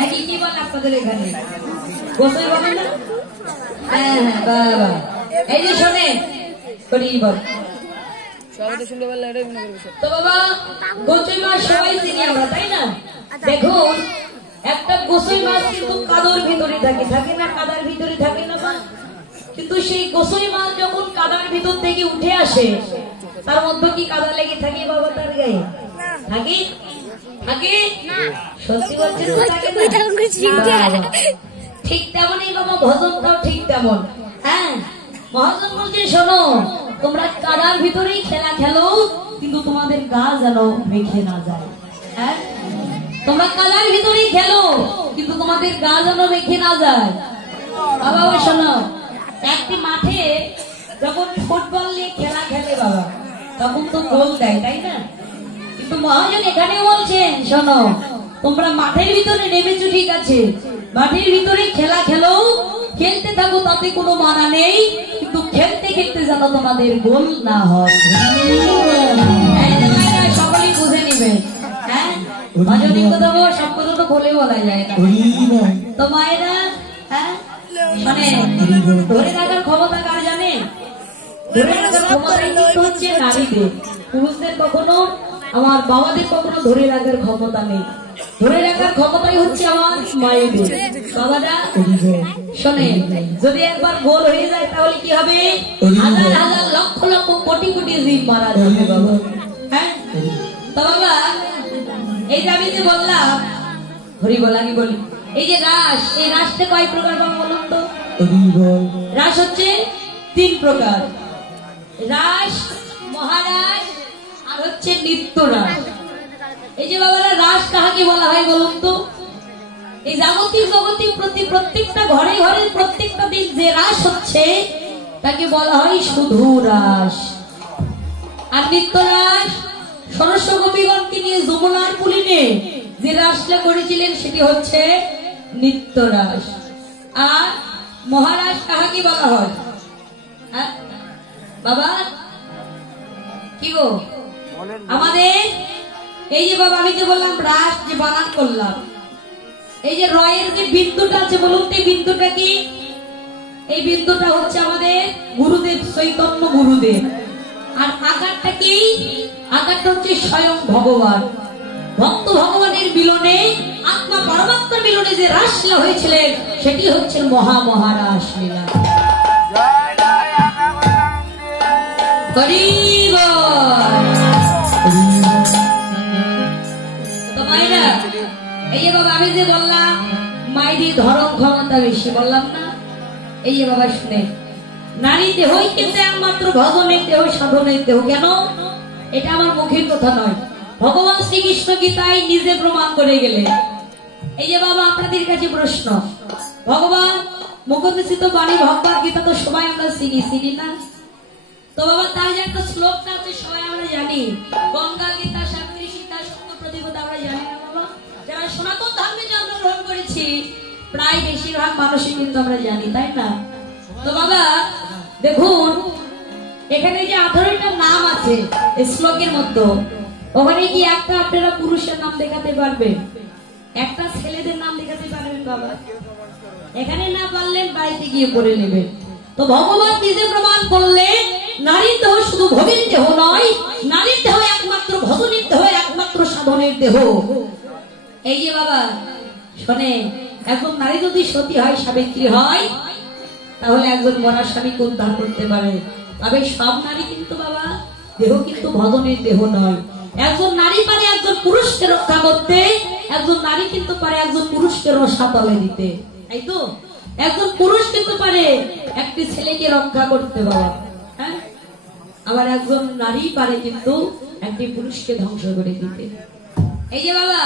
নাকি কি বলে আপনাদের এখানে গোসাই বলে না? হ্যাঁ হ্যাঁ বাবা এই যে শোনে করি বল তো বাবা গোসাই মাছ সবাই চিনি আমরা তাই না? দেখুন একটা গোসাই মাছ কিন্তু কাদার ভিতরে থাকে, থাকে না? কাদার ভিতরে থাকে না মা? কিন্তু সেই গোসাই মাছ যখন কাদার ভিতর থেকে উঠে আসে তার মধ্যে কি কাদা লেগে থাকে বাবা তার গায়ে? থাকে থাকে সত্যি বলছেন ঠিক তেমনই বাবা ভজনটাও ঠিক তেমন। হ্যাঁ মহাজন বলছে শোনো তোমরা কাদার ভিতরেই খেলা খেলো কিন্তু তোমাদের গা যেন মেখে না যায়। হ্যাঁ তোমরা কাদার ভিতরেই খেলো কিন্তু তোমাদের গা যেন মেখে না যায়। বাবা শোনো একটি মাঠে যখন ফুটবল নিয়ে খেলা খেলে বাবা তখন তো গোল দেয় তাই না? কিন্তু মহাজন এখানে বলছেন শোনো তোমরা মাঠের ভিতরে নেমেছো ঠিক আছে, মাঠের ভিতরে খেলা খেলো, খেলতে থাকো তাতে কোনো মানা নেই, কিন্তু খেলতে খেলতে যেন তোমাদের গোল না হয়। সকলেই বুঝে নিবে। হ্যাঁ মহাজনের কথা সব কথা তো বলে বলা যায় না তো মায়েরা। হ্যাঁ মানে ধরে রাখার ক্ষমতা কার জানে? ধরে রাখার ক্ষমতা কিন্তু হচ্ছে নারীদের, পুরুষদের কখনো আমার বাবাদের কখনো ধরে রাখার ক্ষমতা নেই। ধরে রাখার ক্ষমতাই হচ্ছে আমার মায়েদের। বাবারা শোনে যদি একবার গোল হয়ে যায় তাহলে কি হবে? হাজার হাজার লক্ষ লক্ষ কোটি কোটি জীব মারা যাবে বাবা। হ্যাঁ তো বাবা এই যে আমি যে বললাম হরি বল আমি বলি এই যে রাস, এই রাসটা কয় প্রকার বাবা বলুন তো? রাস হচ্ছে 3 প্রকার, রাস মহারাস আর হচ্ছে নৃত্য রাস। এই যে বাবারা রাস কাহাকে বলা হয় বলুন তো? এই জাগতিক জগতিক প্রতি প্রত্যেকটা ঘরে ঘরে প্রত্যেকটা দিন যে রাস হচ্ছে তাকে বলা হয় শুধু রাস। আর নৃত্য রাস ষোড়শ গোপীগণকে নিয়ে যমুনার পুলিনে যে রাসটা করেছিলেন সেটি হচ্ছে নৃত্য রাস। আর মহারাস কাহাকে বলা হয় বাবা? কি গো আমাদের এই যে বাবা আমি যে বললাম রাস যে বানান করলাম, এই যে রয়ের যে বিন্দুটা আছে বলুন তো বিন্দুটা কি? এই বিন্দুটা হচ্ছে আমাদের গুরুদেব চৈতন্য গুরুদেব। আর আকারটা কি? আকারটা হচ্ছে স্বয়ং ভগবান। ভক্ত ভগবানের মিলনে আত্মা পরমাত্মার মিলনে যে রাসলীলা হয়েছিলেন সেটি হচ্ছে মহা মহারাস লীলা। তো মায়েরা এই যে বাবা আমি যে বললাম মায়েদের ধরন ক্ষমতা বেশি বললাম না? এই যে বাবা শুনে নারী দেহই কিন্তু একমাত্র ভজনের দেহ, সাধনের দেহ। কেন? এটা আমার মুখের কথা নয়, ভগবান শ্রীকৃষ্ণ গীতায় নিজে প্রমাণ করে গেলেন। এই যে বাবা আপনাদের কাছে প্রশ্ন, ভগবান মুখোদ্দেশিত বাণী ভগবত গীতা তো সবাই আমরা চিনি না? তো বাবা তার যে একটা শ্লোকটা আছে সবাই আমরা জানি, গঙ্গা গীতা সাবিত্রী সীতা সত্য প্রতিপদ আমরা জানি না বাবা? যারা সনাতন ধর্মে জন্মগ্রহণ করেছি প্রায় বেশিরভাগ মানুষই কিন্তু আমরা জানি তাই না? তো বাবা দেখুন এখানে যে 18টা নাম আছে এই শ্লোকের মধ্যে, ওখানে কি একটা আপনারা পুরুষের নাম দেখাতে পারবেন? একটা ছেলেদের নাম দেখাতে পারবেন বাবা? এখানে না পারলেন বাড়িতে গিয়ে পড়ে নেবেন। তো ভগবান নিজে প্রমাণ করলেন নারীর দেহ শুধু ভোগের দেহ নয়, নারীর দেহ একমাত্র ভজনের দেহ, একমাত্র সাধনের দেহ। এই যে বাবা শোনে একজন নারী যদি সতী হয়, সাবিত্রী হয়, তাহলে একজন মরা স্বামীকে উদ্ধার করতে পারে। তবে সব নারী কিন্তু বাবা দেহ কিন্তু ভজনের দেহ নয়। একজন নারী পারে একজন পুরুষকে রক্ষা করতে, একজন নারী কিন্তু পারে একজন পুরুষকে রসাতলে দিতে, তাই তো? একজন পুরুষ কিন্তু পারে একটি ছেলেকে রক্ষা করতে বাবা। হ্যাঁ আবার একজন নারী পারে কিন্তু একটি পুরুষকে ধ্বংস করে দিতে। এই যে বাবা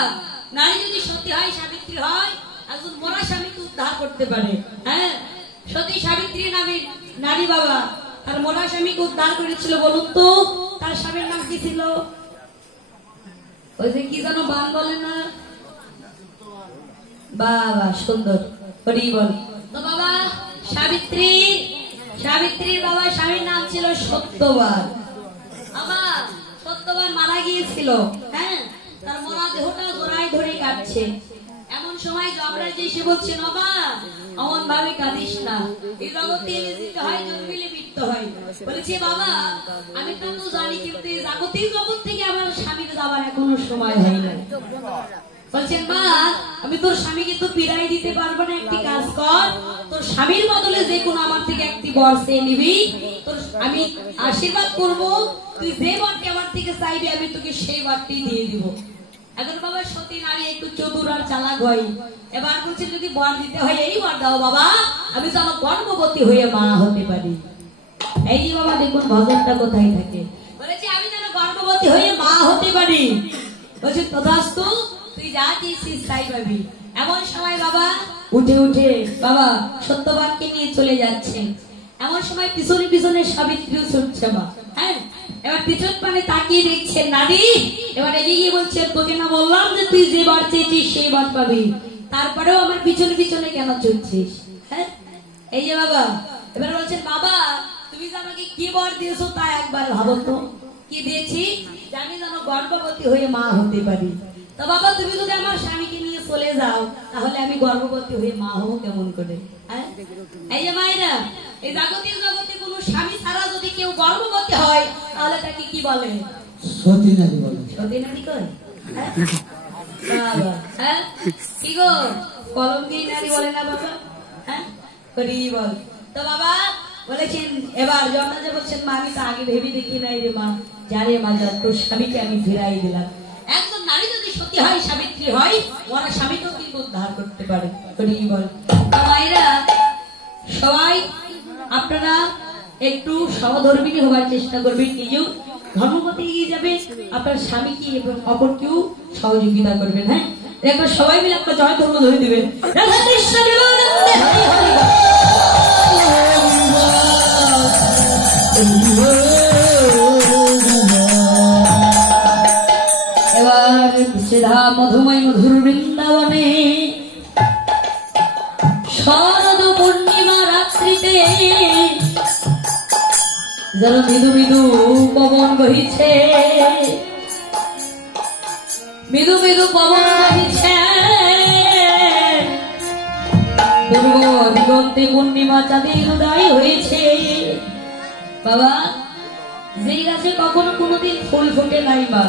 নারী যদি সতী হয়, সাবিত্রী হয়, একজন মরা স্বামীকে উদ্ধার করতে পারে। হ্যাঁ সতী সাবিত্রী নামে নারী বাবা তার মরা স্বামীকে উদ্ধার করেছিল বলুন তো? তার স্বামীর নাম কি ছিল? ওই যে কি যেন বান বলে না বাবা, সুন্দর হরি বল। তো বাবা সাবিত্রীর বাবা স্বামীর নাম ছিল সত্যবান। আমার সত্যবান মারা গিয়েছিল। হ্যাঁ তার মরা দেহটা জোড়ায় ধরে কাটছে। এমন সময় যমরাজ এসে বলছে বাবা অমন ভাবে কাঁদিস না, এই জগতে এলে হয় জন্মিলে মৃত্যু হয়। বলেছে বাবা আমি তো জানি, কিন্তু এই জাগতিক জগৎ থেকে আমার স্বামীর যাবার এখনো সময় হয় না। বলছেন মা আমি তোর স্বামীকে তো বিদায় দিতে পারবো না, একটি কাজ কর, তোর স্বামীর বদলে যে কোনো আমার থেকে একটি বর চেয়ে নিবি, তোর আমি আশীর্বাদ করব, তুই যে বরটি আমার থেকে চাইবি আমি তোকে সেই বরটি দিয়ে দিব। এখন বাবা সতী নারী একটু চতুর আর চালাক হয়, এবার বলছে যদি বর দিতে হয় এই বর দাও বাবা, আমি যেন গর্ভবতী হয়ে মা হতে পারি। এই যে বাবা দেখুন ভজনটা কোথায় থাকে, বলেছে আমি যেন গর্ভবতী হয়ে মা হতে পারি। বলছে তথাস্তু, তুই যা দিয়েছিস তাই পাবি। এমন সময় বাবা উঠে উঠে বাবা সত্যবানকে নিয়ে চলে যাচ্ছে। এমন সময় পিছনে পিছনে সাবিত্রীও ছুটছে মা। হ্যাঁ, এবার পিছন পানে তাকিয়ে দেখছে নারী, এবার এগিয়ে গিয়ে বলছে তোকে না বললাম যে তুই যে বার চেয়েছিস সেই বার পাবি, তারপরেও আমার পিছনে পিছনে কেন ছুটছিস? হ্যাঁ, এই যে বাবা এবার বলছেন বাবা তুমি যে আমাকে কি বর দিয়েছো তা একবার ভাবো তো, কি দিয়েছি? আমি যেন গর্ভবতী হয়ে মা হতে পারি। তো বাবা তুমি যদি আমার স্বামীকে নিয়ে চলে যাও তাহলে আমি গর্ভবতী হয়ে মা হবো কেমন করে? এই যে মায়েরা, এই জাগতিক জগতে কোন স্বামী ছাড়া যদি কেউ গর্ভবতী হয় তাহলে তাকে কি বলে? সতী নারী বলে। সতী নারী কয়? বাবা হ্যাঁ কি গো কলঙ্কি নারী বলে না বাবা? হ্যাঁ করি বল। তো বাবা বলেছেন এবার যমরাজা বলছেন মা আমি তো আগে ভেবে দেখি নাই রে মা, জানে মা যা তোর স্বামীকে আমি ফিরাই দিলাম। একজন নারী যদি সতী হয় সাবিত্রী হয় ওরা স্বামীকেও কিন্তু উদ্ধার করতে পারে। করি বল। মায়েরা সবাই আপনারা একটু সহধর্মিনী হবার চেষ্টা করবেন, নিজেও ধর্মপথে এগিয়ে যাবে, আপনার স্বামীকে এবং অপরকেও সহযোগিতা করবেন। হ্যাঁ, একবার সবাই মিলে আপনার জয় ধর্ম ধরে দিবেন। রাধা কৃষ্ণ প্রেমানন্দে হরি হরি বল। এবার শ্রীধা মধুময় মধুর বৃন্দাবনে শরদ পূর্ণিমা রাত্রিতে যেন মৃদু মৃদু পবন বহিছে, মৃদু মৃদু পবন বহিছে, পূর্ব দিগন্তে পূর্ণিমা চাঁদের উদয় হয়েছে। বাবা যে গাছে কখনো কোনোদিন ফুল ফোটে নাই মা,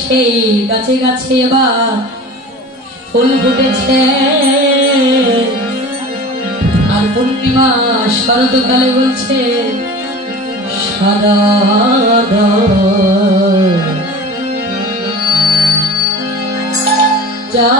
সেই গাছে গাছে এবার ফুল ফুটেছে। আর পূর্ণিমা শরৎকালে বলছে সাদা যা